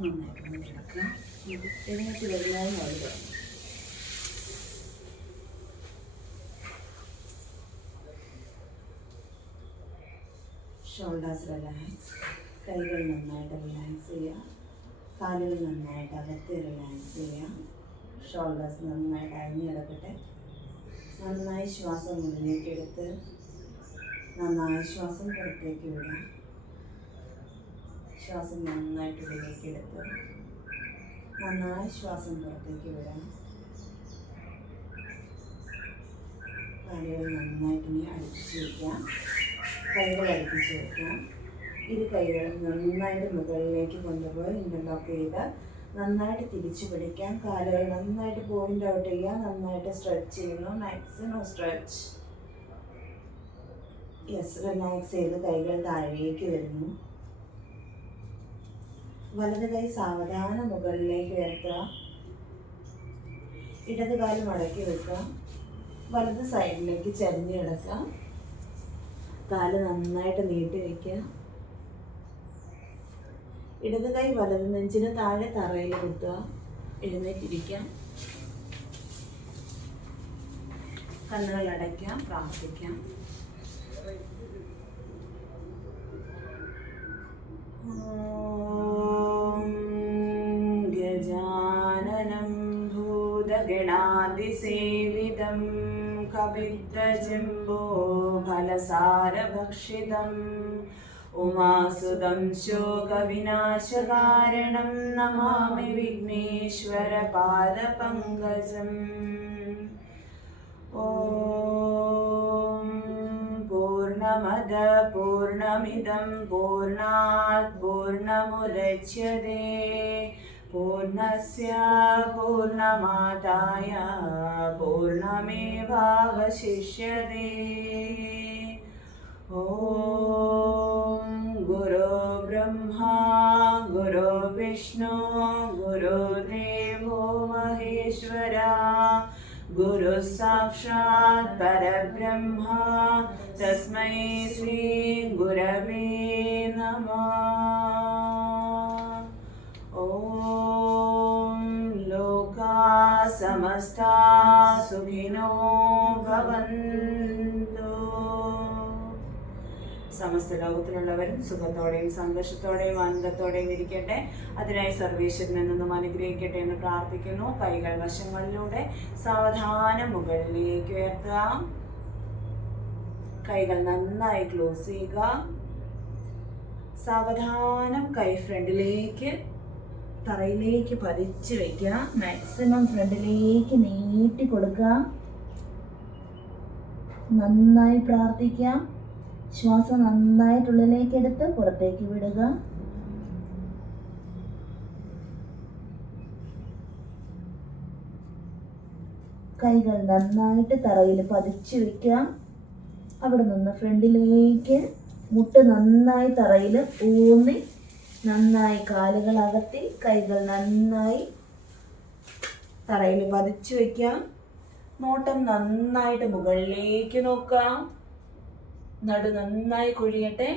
നന്നായിട്ട് കിടക്കുക. എഴുന്നേറ്റ് വരുന്നതിന് അവർ തുടങ്ങും. ഷോൾഡേഴ്സ് റിലാക്സ്, കൈകൾ നന്നായിട്ട് റിലാക്സ് ചെയ്യുക, കാലുകൾ നന്നായിട്ട് അകത്ത് റിലാക്സ് ചെയ്യുക. ഷോൾഡേഴ്സ് നന്നായിട്ട് അഴിഞ്ഞ് കിടക്കട്ടെ. നന്നായി ശ്വാസം ഉള്ളിലേക്ക് എടുത്ത് നന്നായി ശ്വാസം പുറത്തേക്ക് വിടാം. ശ്വാസം നന്നായിട്ട് ഉള്ളിലേക്ക് എടുത്ത് നന്നായി ശ്വാസം പുറത്തേക്ക് വിടാം. കാലുകൾ നന്നായിട്ട് ഇനി അടുപ്പിച്ച് വയ്ക്കാം. കൈകൾ അടുപ്പിച്ച് വയ്ക്കാം. ഇരു കൈകൾ നന്നായിട്ട് മുകളിലേക്ക് കൊണ്ടുപോയി ഇൻ്റർലോക്ക് ചെയ്ത് നന്നായിട്ട് തിരിച്ചു പിടിക്കാം. കാലുകൾ നന്നായിട്ട് പോയിൻ്റ് ഔട്ട് ചെയ്യുക. നന്നായിട്ട് സ്ട്രെച്ച് ചെയ്യുന്നു. Maximum stretch. യെസ്, റിലാക്സ് ചെയ്ത് കൈകൾ താഴേക്ക് വരുന്നു. വലത് കൈ സാവധാനം മുകളിലേക്ക് ഉയർത്തുക. ഇടത് കാല് മടക്കി വെക്കുക. വലത് സൈഡിലേക്ക് ചരിഞ്ഞ് കിടക്കുക. കാല് നന്നായിട്ട് നീട്ടി വയ്ക്കുക. ഇടത് കൈ വലത് നെഞ്ചിന് താഴെ തറയിൽ കുത്തുക. എഴുന്നേറ്റിരിക്കാം. കണ്ണുകൾ അടയ്ക്കാം. പ്രാർത്ഥിക്കാം. ഗജാനനം ഭൂതഗണാതിസേവിതം കവിദ്രജംബോ ഫലസാരഭക്ഷിതം ഉമാസുതം ശോകവിനാശകാരണം നമാമി വിഘ്നേശ്വര പാദപങ്കജം. ഓം പൂർണ്ണമദ പൂർണ്ണമിദം പൂർണ്ണാത് പൂർണ്ണമുദച്യതേ പൂർണ്ണസ്യ പൂർണ്ണമാദായ പൂർണ്ണമേവാവശിഷ്യതേ. ഓം ഗുരു ബ്രഹ്മാ ഗുരു വിഷ്ണു ഗുരുദേവോ മഹേശ്വര ഗുരു സാക്ഷാത് പരബ്രഹ്മ തസ്മൈ ശ്രീ ഗുരവേ നമഃ. ഓം ലോകാ സമസ്താ സുഖിനോ ഭവന്തു. സമസ്ത ലോകത്തിലുള്ളവരും സുഖത്തോടെയും സന്തോഷത്തോടെയും ആനന്ദത്തോടെയും ഇരിക്കട്ടെ. അതിനായി സർവേശ്വരനിൽ നിന്നും അനുഗ്രഹിക്കട്ടെ എന്ന് പ്രാർത്ഥിക്കുന്നു. കൈകൾ വശങ്ങളിലൂടെ സാവധാനം മുകളിലേക്ക് ഉയർത്തുക. കൈകൾ നന്നായി ക്ലോസ് ചെയ്യുക. സാവധാനം കൈ ഫ്രണ്ടിലേക്ക് തറയിലേക്ക് പതിച്ച് വയ്ക്കുക. മാക്സിമം ഫ്രണ്ടിലേക്ക് നീട്ടി കൊടുക്കുക. നന്നായി പ്രാർത്ഥിക്കാം. ശ്വാസം നന്നായിട്ടുള്ളിലേക്ക് എടുത്ത് പുറത്തേക്ക് വിടുക. കൈകൾ നന്നായിട്ട് തറയിൽ പതിച്ചു വയ്ക്കുക. അവിടെ നിന്ന് ഫ്രണ്ടിലേക്ക് മുട്ട് നന്നായി തറയിൽ ഊന്നി നന്നായി കാലുകൾ അകത്തി കൈകൾ നന്നായി തറയിൽ പതിച്ചു വയ്ക്കാം. നോട്ടം നന്നായിട്ട് മുകളിലേക്ക് നോക്കാം. നടു നന്നായി കുഴിയട്ടെ.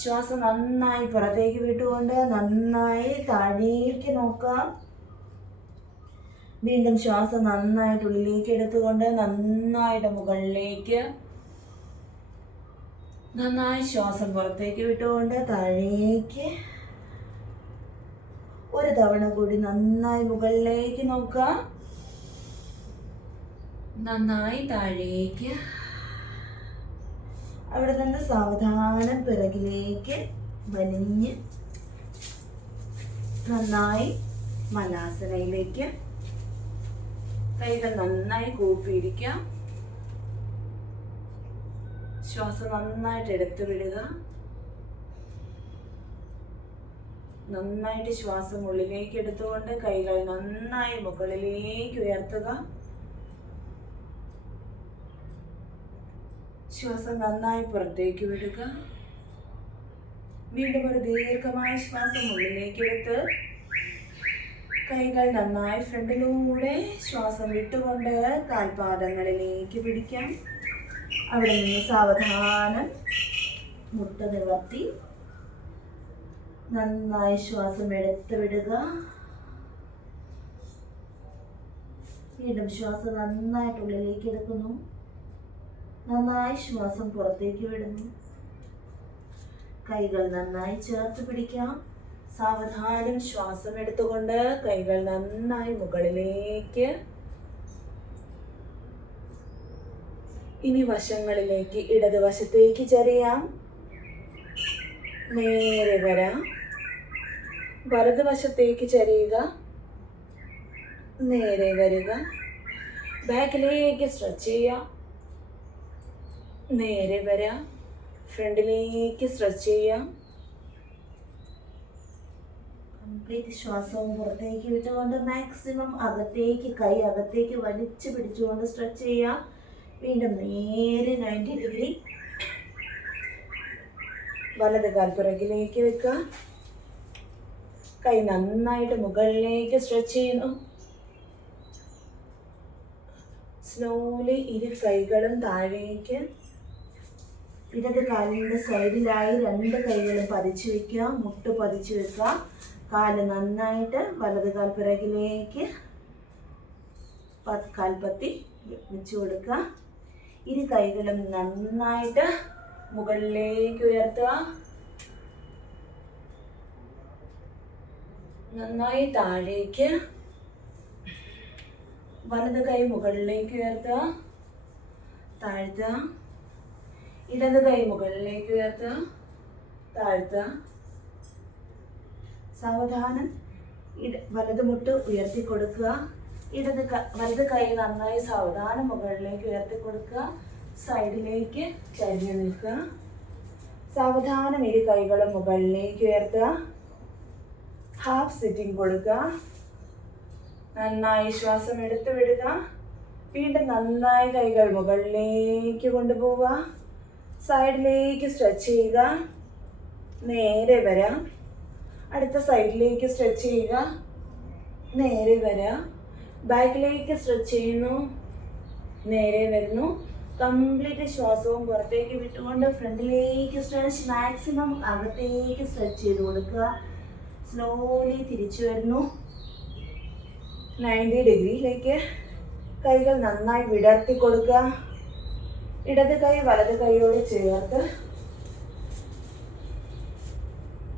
ശ്വാസം നന്നായി പുറത്തേക്ക് വിട്ടുകൊണ്ട് നന്നായി താഴേക്ക് നോക്കാം. വീണ്ടും ശ്വാസം നന്നായിട്ട് ഉള്ളിലേക്ക് എടുത്തുകൊണ്ട് നന്നായിട്ട് മുകളിലേക്ക്. നന്നായി ശ്വാസം പുറത്തേക്ക് വിട്ടുകൊണ്ട് താഴേക്ക്. ഒരു തവണ കൂടി നന്നായി മുകളിലേക്ക് നോക്കാം. നന്നായി താഴേക്ക്. അവിടെ നിന്ന് സാവധാനം പിറകിലേക്ക് വലിഞ്ഞ് നന്നായി മലാസനയിലേക്ക്. കൈകൾ നന്നായി കൂപ്പിയിരിക്കാം. ശ്വാസം നന്നായിട്ട് എടുത്തു വിടുക. നന്നായിട്ട് ശ്വാസം ഉള്ളിലേക്ക് എടുത്തുകൊണ്ട് കൈകൾ നന്നായി മുകളിലേക്ക് ഉയർത്തുക. ശ്വാസം നന്നായി പുറത്തേക്ക് വിടുക. വീണ്ടും ഒരു ദീർഘമായ ശ്വാസം ഉള്ളിലേക്ക് എടുത്ത് കൈകൾ നന്നായി ഫ്രണ്ടിലൂടെ ശ്വാസം വിട്ടുകൊണ്ട് കാൽപാദങ്ങളിലേക്ക് പിടിക്കാം. അവിടെ നിന്ന് സാവധാനം മുട്ട് നിവർത്തി നന്നായി ശ്വാസം എടുത്ത് വിടുക. വീണ്ടും ശ്വാസം നന്നായിട്ട് ഉള്ളിലേക്ക് എടുക്കുന്നു. നന്നായി ശ്വാസം പുറത്തേക്ക് വിടുന്നു. കൈകൾ നന്നായി ചേർത്ത് പിടിക്കാം. സാവധാനം ശ്വാസം എടുത്തുകൊണ്ട് കൈകൾ നന്നായി മുകളിലേക്ക്. ഇനി വശങ്ങളിലേക്ക്, ഇടതുവശത്തേക്ക് ചരിയാം. നേരെ വരാം. വലതുവശത്തേക്ക് ചരിയുക. നേരെ വരിക. ബാക്കിലേക്ക് സ്ട്രെച്ച് ചെയ്യാം. നേരെ വരാം. ഫ്രണ്ടിലേക്ക് സ്ട്രെച്ച് ചെയ്യാം. കംപ്ലീറ്റ് ശ്വാസവും പുറത്തേക്ക് വിട്ടുകൊണ്ട് മാക്സിമം അകത്തേക്ക്, കൈ അകത്തേക്ക് വലിച്ചു പിടിച്ചുകൊണ്ട് സ്ട്രെച്ച് ചെയ്യാം. വീണ്ടും നേരെ 90 ഡിഗ്രി. വലത് കാൽ പുറകിലേക്ക് വെക്കുക. കൈ നന്നായിട്ട് മുകളിലേക്ക് സ്ട്രെച്ച് ചെയ്യുന്നു. സ്ലോലി ഇരു കൈകളും താഴേക്ക്. ഇടത് കാലിൻ്റെ സൈഡിലായി 2 കൈകളും പതിച്ചു വെക്കുക. മുട്ട് പതിച്ചു വെക്കുക. കാല് നന്നായിട്ട് വലത് കാൽ പിറകിലേക്ക് കാൽപ്പത്തി വെച്ച് കൊടുക്കുക. ഇരു കൈകളും നന്നായിട്ട് മുകളിലേക്ക് ഉയർത്തുക. നന്നായി താഴേക്ക്. വലത് കൈ മുകളിലേക്ക് ഉയർത്തുക. താഴ്ത്തുക. ഇടത് കൈ മുകളിലേക്ക് ഉയർത്തുക. താഴ്ത്തുക. സാവധാനം വലത് മുട്ട് ഉയർത്തി കൊടുക്കുക. വലത് കൈ നന്നായി സാവധാനം മുകളിലേക്ക് ഉയർത്തി കൊടുക്കുക. സൈഡിലേക്ക് ചരിഞ്ഞു നിൽക്കുക. സാവധാനം ഇരു കൈകളും മുകളിലേക്ക് ഉയർത്തുക. ഹാഫ് സിറ്റിംഗ് കൊടുക്കുക. നന്നായി ശ്വാസം എടുത്തു വിടുക. വീണ്ടും നന്നായി കൈകൾ മുകളിലേക്ക് കൊണ്ടുപോവുക. സൈഡിലേക്ക് സ്ട്രെച്ച് ചെയ്യുക. നേരെ വരാം. അടുത്ത സൈഡിലേക്ക് സ്ട്രെച്ച് ചെയ്യുക. നേരെ വരാം. ബാക്കിലേക്ക് സ്ട്രെച്ച് ചെയ്യുന്നു. നേരെ വരുന്നു. കംപ്ലീറ്റ് ശ്വാസവും പുറത്തേക്ക് വിട്ടുകൊണ്ട് ഫ്രണ്ടിലേക്ക് സ്ട്രെച്ച്. മാക്സിമം അകത്തേക്ക് സ്ട്രെച്ച് ചെയ്ത് കൊടുക്കുക. സ്ലോലി തിരിച്ചു വരുന്നു. 90 ഡിഗ്രിയിലേക്ക് കൈകൾ നന്നായി വിടർത്തി കൊടുക്കുക. ഇടത് കൈ വലത് കൈയോട് ചേർത്ത്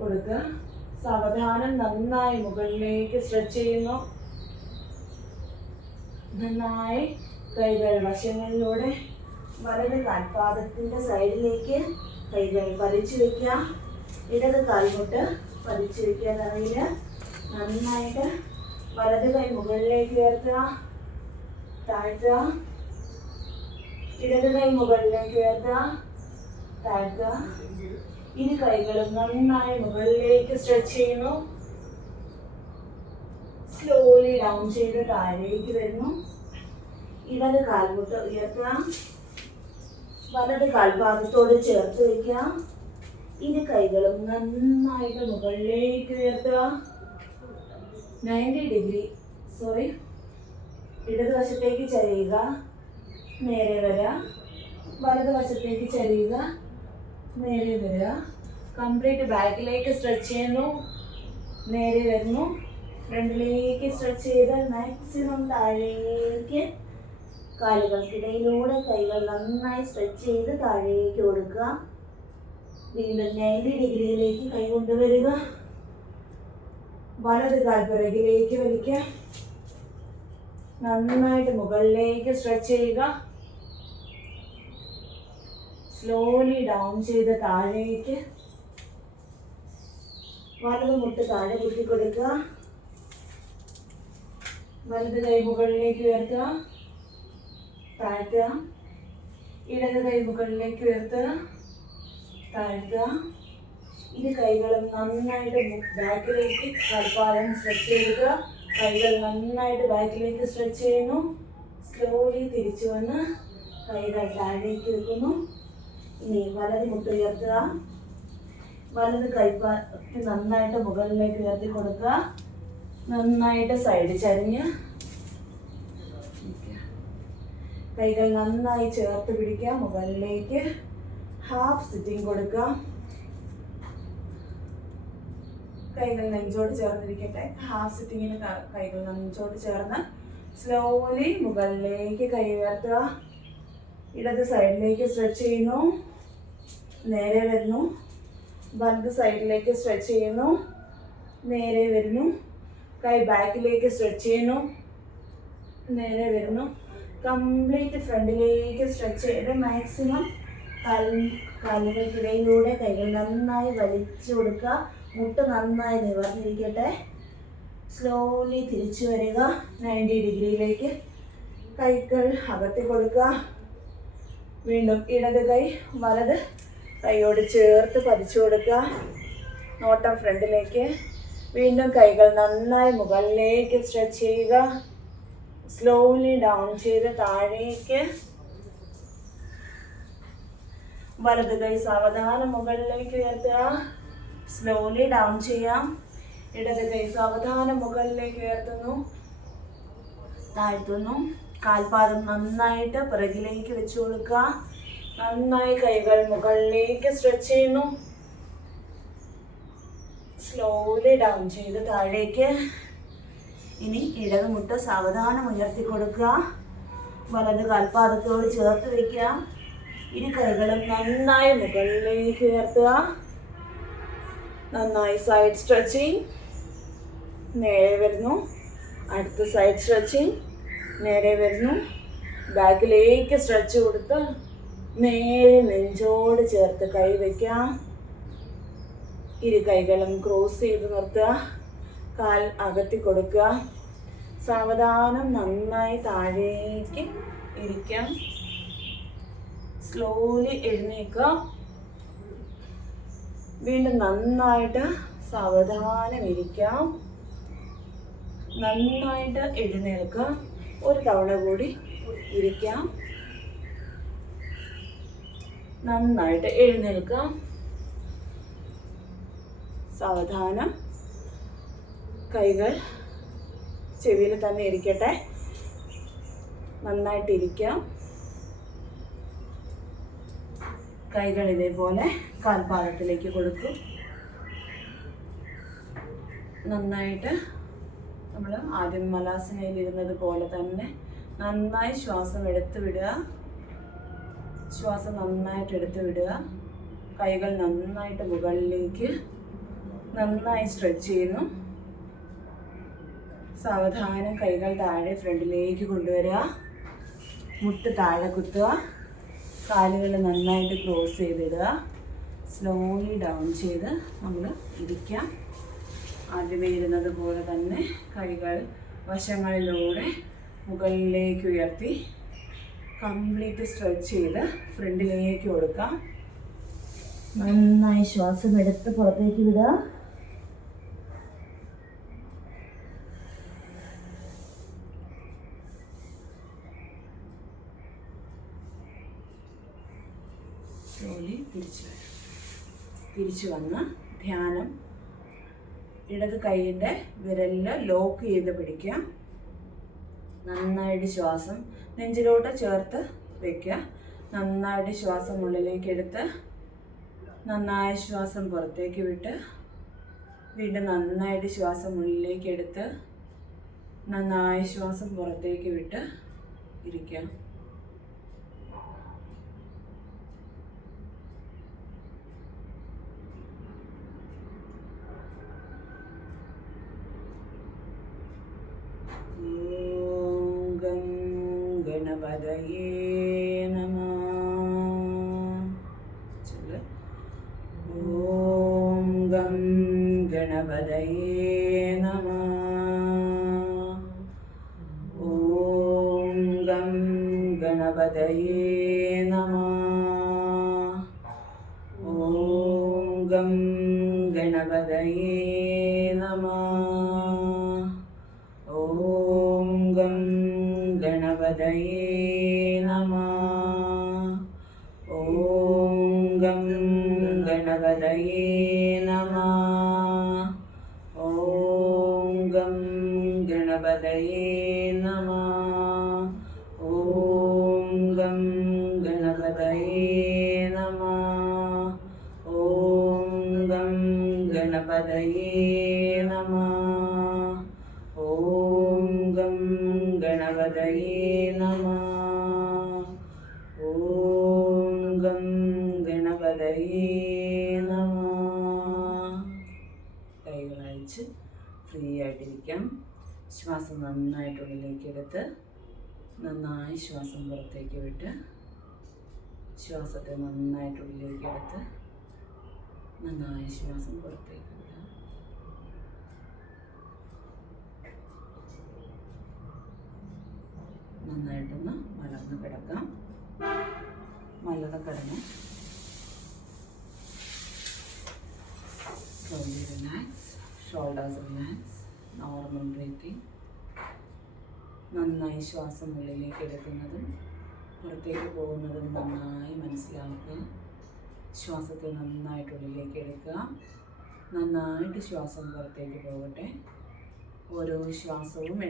കൊടുക്കുക. സാവധാനം നന്നായി മുകളിലേക്ക് സ്ട്രെച്ച് ചെയ്യുന്നു. നന്നായി കൈകൾ വശങ്ങളിലൂടെ വലത് കാൽപാദത്തിൻ്റെ സൈഡിലേക്ക് കൈകൾ വലിച്ചു വയ്ക്കുക. ഇടത് കാൽമുട്ട് പതിച്ചു വയ്ക്കുക. തറയിൽ നന്നായിട്ട് വലത് കൈ മുകളിലേക്ക് ഉയർത്തുക. താഴ്ത്തുക. ഇടത് കൈ മുകളിലേക്ക് ഉയർത്തുക. താഴ്ത്തുക. ഇരു കൈകളും നന്നായി മുകളിലേക്ക് സ്ട്രെച്ച് ചെയ്യുന്നു. സ്ലോലി ഡൗൺ ചെയ്ത് താഴേക്ക് വരുന്നു. ഇടത് കാൽമുട്ട് ഉയർത്തുക. വലത് കാൽഭാഗത്തോട് ചേർത്ത് വയ്ക്കുക. ഇരു കൈകളും നന്നായിട്ട് മുകളിലേക്ക് ഉയർത്തുക. 90 ഡിഗ്രി. ഇടതുവശത്തേക്ക് ചരിയുക. നേരെ വരിക. വലതുവശത്തേക്ക് ചരിയുക. നേരെ വരിക. കംപ്ലീറ്റ് ബാക്കിലേക്ക് സ്ട്രെച്ച് ചെയ്യുന്നു. നേരെ വരുന്നു. ഫ്രണ്ടിലേക്ക് സ്ട്രെച്ച് ചെയ്ത് മാക്സിമം താഴേക്ക്. കാലുകൾക്കിടയിലൂടെ കൈകൾ നന്നായി സ്ട്രെച്ച് ചെയ്ത് താഴേക്ക് കൊടുക്കുക. വീണ്ടും 90 ഡിഗ്രിയിലേക്ക് കൈ കൊണ്ടുവരിക. വലത് കാൽ പിറകിലേക്ക് വലിക്കുക. നന്നായിട്ട് മുകളിലേക്ക് സ്ട്രെച്ച് ചെയ്യുക. സ്ലോലി ഡൗൺ ചെയ്ത് താഴേക്ക്. വലത് മുട്ട് താഴെ കുത്തി കൊടുക്കുക. വലത് കൈ മുകളിലേക്ക് ഉയർത്തുക. താഴ്ത്തുക. ഇടത് കൈ മുകളിലേക്ക് ഉയർത്തുക. താഴ്ത്തുക. ഇരു കൈകളും നന്നായിട്ട് ബാക്കിലേക്ക് കാൽപാദം സ്ട്രെച്ച് ചെയ്യുക. കൈകൾ നന്നായിട്ട് ബാക്കിലേക്ക് സ്ട്രെച്ച് ചെയ്യുന്നു. സ്ലോലി തിരിച്ചു വന്ന് കൈകൾ താഴേക്ക് വെക്കുന്നു. ഇനി വലത് മുട്ട് ഉയർത്തുക. വലത് കൈപ്പാത്തി നന്നായിട്ട് മുകളിലേക്ക് ഉയർത്തി കൊടുക്കുക. നന്നായിട്ട് സൈഡ് ചരിഞ്ഞ് കൈകൾ നന്നായി ചേർത്ത് പിടിക്കുക. മുകളിലേക്ക് ഹാഫ് സിറ്റിംഗ് കൊടുക്കുക. കൈകൾ നെഞ്ചോട് ചേർന്നിരിക്കട്ടെ. ഹാഫ് സിറ്റിങ്ങിന് കൈകൾ നെഞ്ചോട് ചേർന്ന് സ്ലോലി മുകളിലേക്ക് കൈ ഉയർത്തുക. ഇടത് സൈഡിലേക്ക് സ്ട്രെച്ച് ചെയ്യുന്നു, നേരെ വരുന്നു. വലത് സൈഡിലേക്ക് സ്ട്രെച്ച് ചെയ്യുന്നു, നേരെ വരുന്നു. കൈ ബാക്കിലേക്ക് സ്ട്രെച്ച് ചെയ്യുന്നു, നേരെ വരുന്നു. കംപ്ലീറ്റ് ഫ്രണ്ടിലേക്ക് സ്ട്രെച്ച് ചെയ്ത് മാക്സിമം കാലുകൾക്കിടയിലൂടെ കൈകൾ നന്നായി വലിച്ചു കൊടുക്കുക. മുട്ട് നന്നായി നിവർന്നിരിക്കട്ടെ. സ്ലോലി തിരിച്ചു വരിക 90 ഡിഗ്രിയിലേക്ക്. കൈകൾ അകത്തി കൊടുക്കുക. വീണ്ടും ഇടത് കൈ വലത് കൈയോട് ചേർത്ത് പതിച്ചു കൊടുക്കുക. നോട്ടം ഫ്രണ്ടിലേക്ക്. വീണ്ടും കൈകൾ നന്നായി മുകളിലേക്ക് സ്ട്രെച്ച് ചെയ്യുക. സ്ലോലി ഡൗൺ ചെയ്ത് താഴേക്ക്. വലത് കൈ സാവധാനം മുകളിലേക്ക് ഉയർത്തുക. സ്ലോലി ഡൗൺ ചെയ്യാം. ഇടത് കൈ സാവധാനം മുകളിലേക്ക് ഉയർത്തുന്നു, താഴ്ത്തുന്നു. കാൽപാദം നന്നായിട്ട് പിറകിലേക്ക് വെച്ചു കൊടുക്കുക. നന്നായി കൈകൾ മുകളിലേക്ക് സ്ട്രെച്ച് ചെയ്യുന്നു. സ്ലോലി ഡൗൺ ചെയ്ത് താഴേക്ക്. ഇനി ഇടത് മുട്ട് സാവധാനം ഉയർത്തി കൊടുക്കുക. വലത് കാൽപാദത്തോട് ചേർത്ത് വയ്ക്കുക. ഇരു കൈകളും നന്നായി മുകളിലേക്ക് ഉയർത്തുക. നന്നായി സൈഡ് സ്ട്രെച്ചിങ്. നേരെ വരുന്നു. അടുത്ത സൈഡ് സ്ട്രെച്ചിങ്. നേരെ വരുന്നു. ബാക്കിലേക്ക് സ്ട്രെച്ച് കൊടുത്ത് നേരെ നെഞ്ചോട് ചേർത്ത് കൈ വയ്ക്കാം. ഇരു കൈകളും ക്രോസ് ചെയ്ത് നിർത്തുക. കാൽ അകത്തി കൊടുക്കുക. സാവധാനം നന്നായി താഴേക്ക് ഇരിക്കാം. സ്ലോലി എഴുന്നേക്കുക. വീണ്ടും നന്നായിട്ട് സാവധാനം ഇരിക്കാം. നന്നായിട്ട് എഴുന്നേൽക്കുക. ഒരു തവണ കൂടി ഇരിക്കാം. നന്നായിട്ട് എഴുന്നേൽക്കാം. സാവധാനം കൈകൾ ചെവിയിൽ തന്നെ ഇരിക്കട്ടെ. നന്നായിട്ടിരിക്കാം. കൈകൾ ഇതേപോലെ കാൽപാദത്തിലേക്ക് കൊടുക്കും. നന്നായിട്ട് നമ്മൾ ആദ്യം മലാസനയിൽ ഇരുന്നത് പോലെ തന്നെ നന്നായി ശ്വാസം എടുത്ത് വിടുക. ശ്വാസം നന്നായിട്ട് എടുത്ത് വിടുക. കൈകൾ നന്നായിട്ട് മുകളിലേക്ക് നന്നായി സ്ട്രെച്ച് ചെയ്യുന്നു. സാവധാനം കൈകൾ താഴെ ഫ്രണ്ടിലേക്ക് കൊണ്ടുവരിക. മുട്ട് താഴെ കുത്തുക. കാലുകൾ നന്നായിട്ട് ക്രോസ് ചെയ്തിടുക. സ്ലോലി ഡൗൺ ചെയ്ത് നമ്മൾ ഇരിക്കാം. ആദ്യമേ ഇരുന്നത് പോലെ തന്നെ കൈകൾ വശങ്ങളിലൂടെ മുകളിലേക്ക് ഉയർത്തി കംപ്ലീറ്റ് സ്ട്രെച്ച് ചെയ്ത് ഫ്രണ്ടിലേക്ക് കൊടുക്കാം. നന്നായി ശ്വാസം എടുത്ത് പുറത്തേക്ക് വിടുക. സ്ലോലി തിരിച്ചു വന്ന് ധ്യാനം. ഇടത് കൈയിൻ്റെ വിരലിൽ ലോക്ക് ചെയ്ത് പിടിക്കുക. നന്നായിട്ട് ശ്വാസം നെഞ്ചിലോട്ട് ചേർത്ത് വയ്ക്കുക. നന്നായിട്ട് ശ്വാസം ഉള്ളിലേക്ക് എടുത്ത് നന്നായ ശ്വാസം പുറത്തേക്ക് വിട്ട് വീണ്ടും നന്നായിട്ട് ശ്വാസം ഉള്ളിലേക്ക് എടുത്ത് നന്നായ ശ്വാസം പുറത്തേക്ക് വിട്ട് ഇരിക്കുക. ഗണപതയേ നമഃ. ഓം ഗം ഗണപതയേ നമഃ. ഓം ഗം ഗണപതയേ നമഃ. ഓം ഗം ഗണപതയേ നമഃ. ഓം ഗം ഗണപതയേ നമഃ. ഓം ഗം ഗണപതയേ നമഃ. ഓം ഗം ഗണപതയേ നമഃ. ഓം ഗം ഗണപതയേ നമഃ. ഓം ഗം ഗണപതയേ നമഃ. ഓം ഗം ഗണപതയേ നമഃ. ഓം ഗം ഗണപതയേ നമഃ. കൈകൾ അഴിച്ച് ഫ്രീ ആയിട്ടിരിക്കാം. ശ്വാസം നന്നായിട്ടുള്ളിലേക്ക് എടുത്ത് നന്നായി ശ്വാസം പുറത്തേക്ക് വിട്ട് ശ്വാസത്തെ നന്നായിട്ടുള്ളിലേക്ക് എടുത്ത് നന്നായി ശ്വാസം പുറത്തേക്ക് വിടാം. നന്നായിട്ടൊന്ന് മലർന്ന് കിടക്കാം. മലർന്ന് കിടന്ന് slowly relax, shoulders relax, normal breathing. നന്നായി ശ്വാസം ഉള്ളിലേക്ക് എടുക്കുന്നതും പുറത്തേക്ക് പോകുന്നതും നന്നായി മനസ്സിലാക്കുക. ശ്വാസത്തെ നന്നായിട്ട് ഉള്ളിലേക്ക് എടുക്കുക. നന്നായിട്ട് ശ്വാസം പുറത്തേക്ക് പോകട്ടെ. ഓരോ ശ്വാസവും